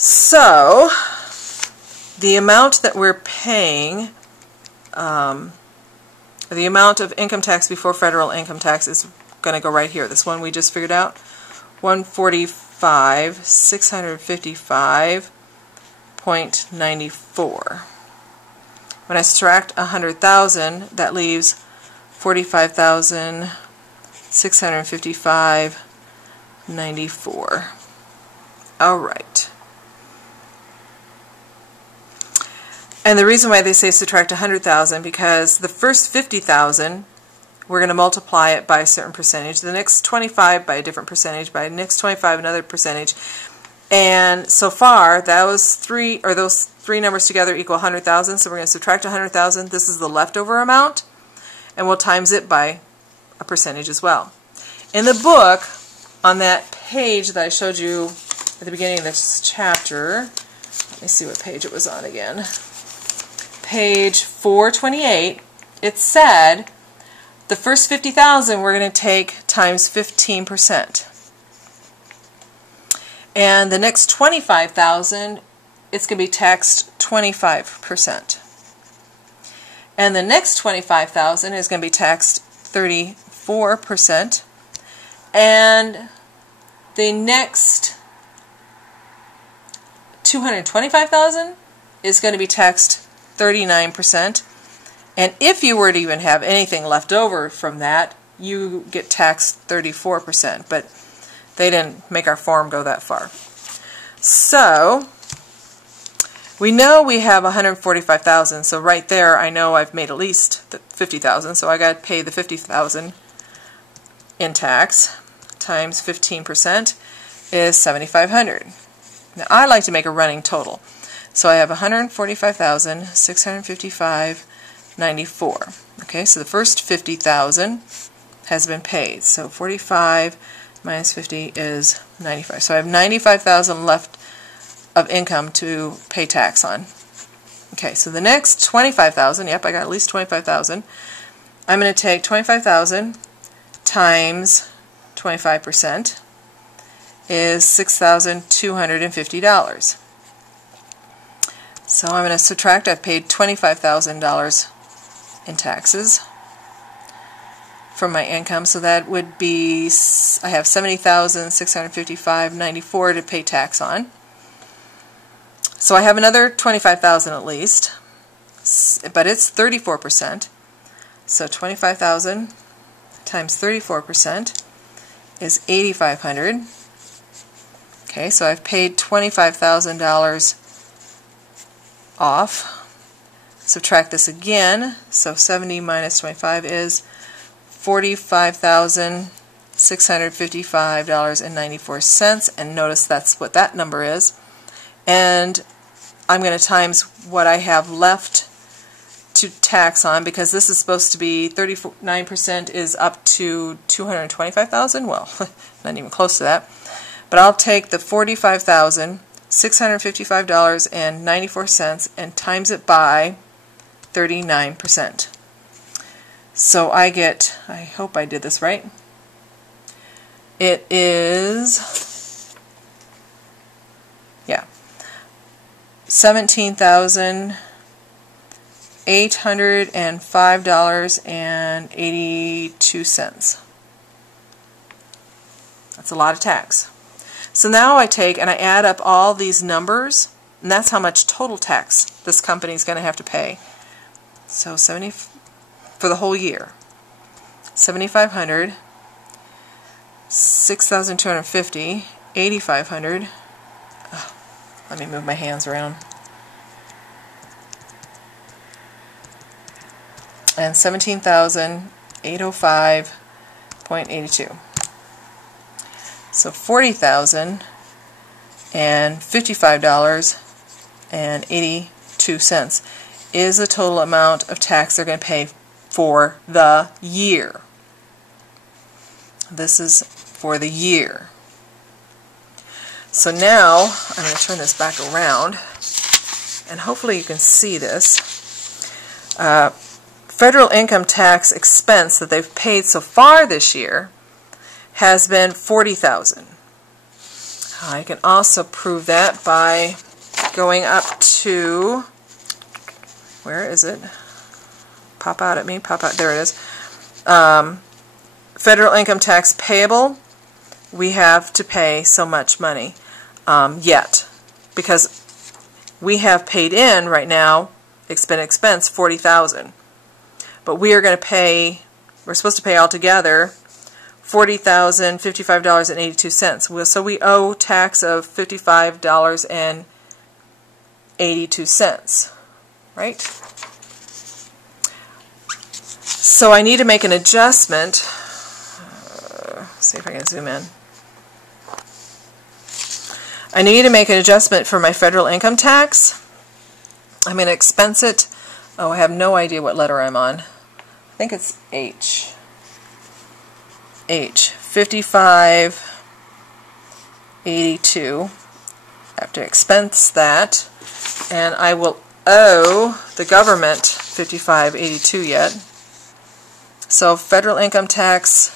So the amount that we're paying, the amount of income tax before federal income tax is going to go right here. This one we just figured out, $145,655.94. When I subtract 100,000, that leaves 45,655.94. All right. And the reason why they say subtract 100,000, because the first 50,000, we're going to multiply it by a certain percentage. The next 25 by a different percentage. By the next 25 another percentage. And so far, those three numbers together equal 100,000. So we're going to subtract 100,000. This is the leftover amount, and we'll times it by a percentage as well. In the book, on that page that I showed you at the beginning of this chapter, let me see what page it was on again. Page 428, it said the first 50,000 we're going to take times 15%. And the next 25,000, it's going to be taxed 25%. And the next 25,000 is going to be taxed 34%. And the next 225,000 is going to be taxed 39%. And if you were to even have anything left over from that, you get taxed 34%. But they didn't make our form go that far. So we know we have 145,000. So right there, I know I've made at least 50,000. So I got to pay the 50,000 in tax times 15% is 7,500. Now I like to make a running total. So I have 145,655.94. Okay, so the first 50,000 has been paid. So 45 minus 50 is 95. So I have 95,000 left of income to pay tax on. Okay, so the next 25,000, yep, I got at least 25,000. I'm going to take 25,000 times 25% is $6,250. So I'm going to subtract, I've paid $25,000 in taxes from my income, so that would be, I have $70,655.94 to pay tax on. So I have another $25,000 at least, but it's 34%. So 25,000 times 34% is $8,500. Okay, so I've paid $25,000 off. Subtract this again, so 70 minus 25 is $45,655.94, and notice that's what that number is. And I'm going to times what I have left to tax on, because this is supposed to be 39% is up to $225,000. Well, not even close to that. But I'll take the $45,655.94 and times it by 39%. So I get, I hope I did this right, it is, yeah, $17,805.82. That's a lot of tax. So now I take and I add up all these numbers, and that's how much total tax this company is going to have to pay. So 70 for the whole year. 7,500, 6,250, 8,500. Oh, let me move my hands around. And 17,805.82. So $40,055.82 is the total amount of tax they're going to pay for the year. This is for the year. So now I'm going to turn this back around, and hopefully you can see this. Federal income tax expense that they've paid so far this year has been $40,000. I can also prove that by going up to, where is it? Pop out at me, pop out, there it is. Federal income tax payable, we have to pay so much money yet, because we have paid in right now, expense, $40,000. But we are going to pay, we're supposed to pay altogether $40,055.82. So we owe tax of $55.82, right? So I need to make an adjustment. See if I can zoom in. I need to make an adjustment for my federal income tax. I'm going to expense it. Oh, I have no idea what letter I'm on. I think it's H. H. 55.82. I have to expense that, and I will owe the government $55.82 yet. So federal income tax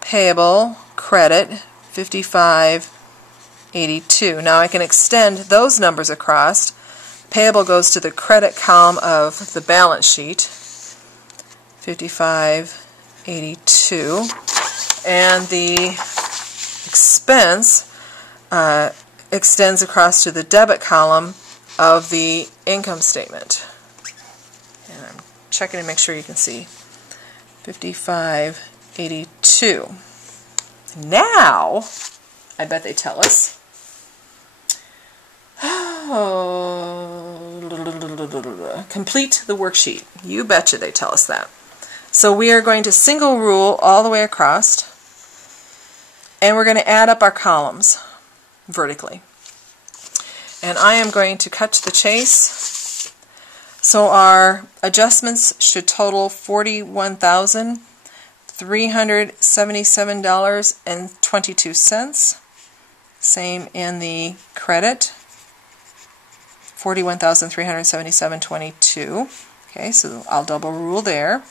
payable credit $55.82. Now I can extend those numbers across. Payable goes to the credit column of the balance sheet, $55.82, and the expense extends across to the debit column of the income statement. And I'm checking to make sure you can see. $55.82. Now, I bet they tell us, complete the worksheet. You betcha they tell us that. So we are going to single rule all the way across, and we're going to add up our columns vertically. And I am going to cut to the chase. So our adjustments should total $41,377.22. Same in the credit, $41,377.22. Okay, so I'll double rule there.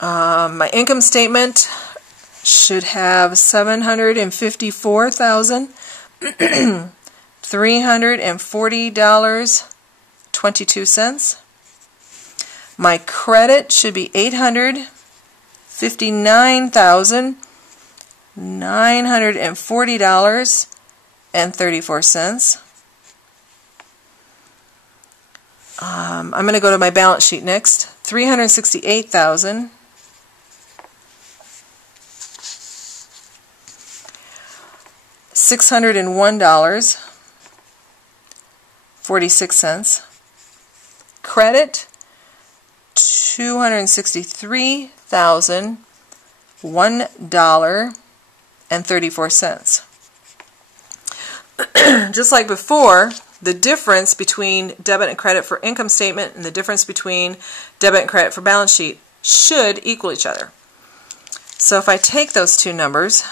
My income statement should have $754,340.22. My credit should be $859,940.34. I'm going to go to my balance sheet next. $368,601.46. Credit, $263,001.34. Just like before, the difference between debit and credit for income statement and the difference between debit and credit for balance sheet should equal each other. So if I take those two numbers,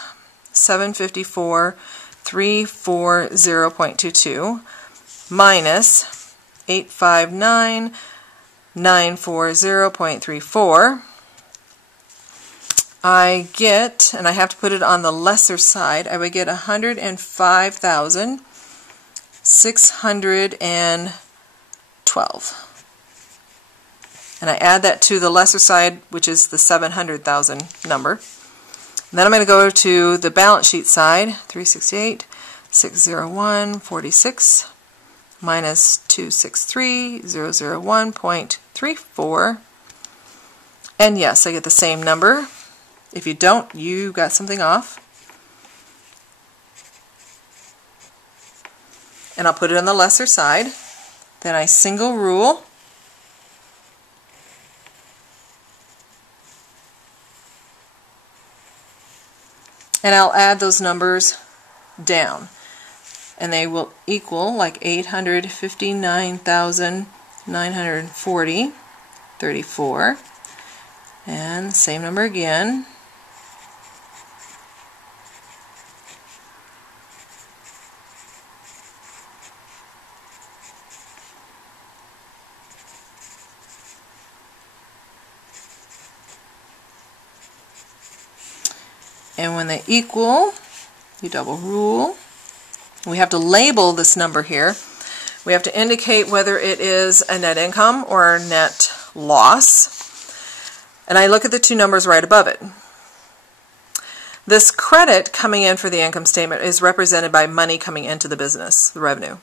754,340.22 minus 859,940.34, I get, and I have to put it on the lesser side, I would get $105,612. And I add that to the lesser side, which is the 700,000 number. And then I'm going to go to the balance sheet side, 368,601.46 minus 263,001.34. And yes, I get the same number. If you don't, you got something off. And I'll put it on the lesser side. Then I single rule. And I'll add those numbers down. And they will equal like 859,940.34. And same number again. And when they equal, You double rule. We have to label this number here. We have to indicate whether it is a net income or a net loss. And I look at the two numbers right above it. This credit coming in for the income statement is represented by money coming into the business, the revenue.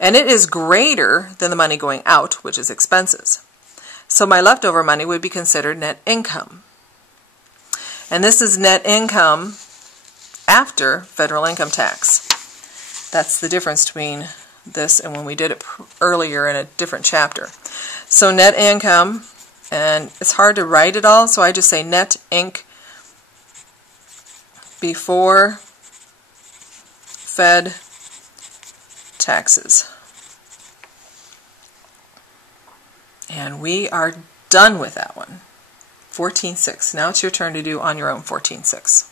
And it is greater than the money going out, which is expenses. So my leftover money would be considered net income. And this is net income after federal income tax. That's the difference between this and when we did it earlier in a different chapter. So net income, and it's hard to write it all, so I just say net inc before Fed taxes. And we are done with that one. 14.6. Now it's your turn to do on your own 14.6.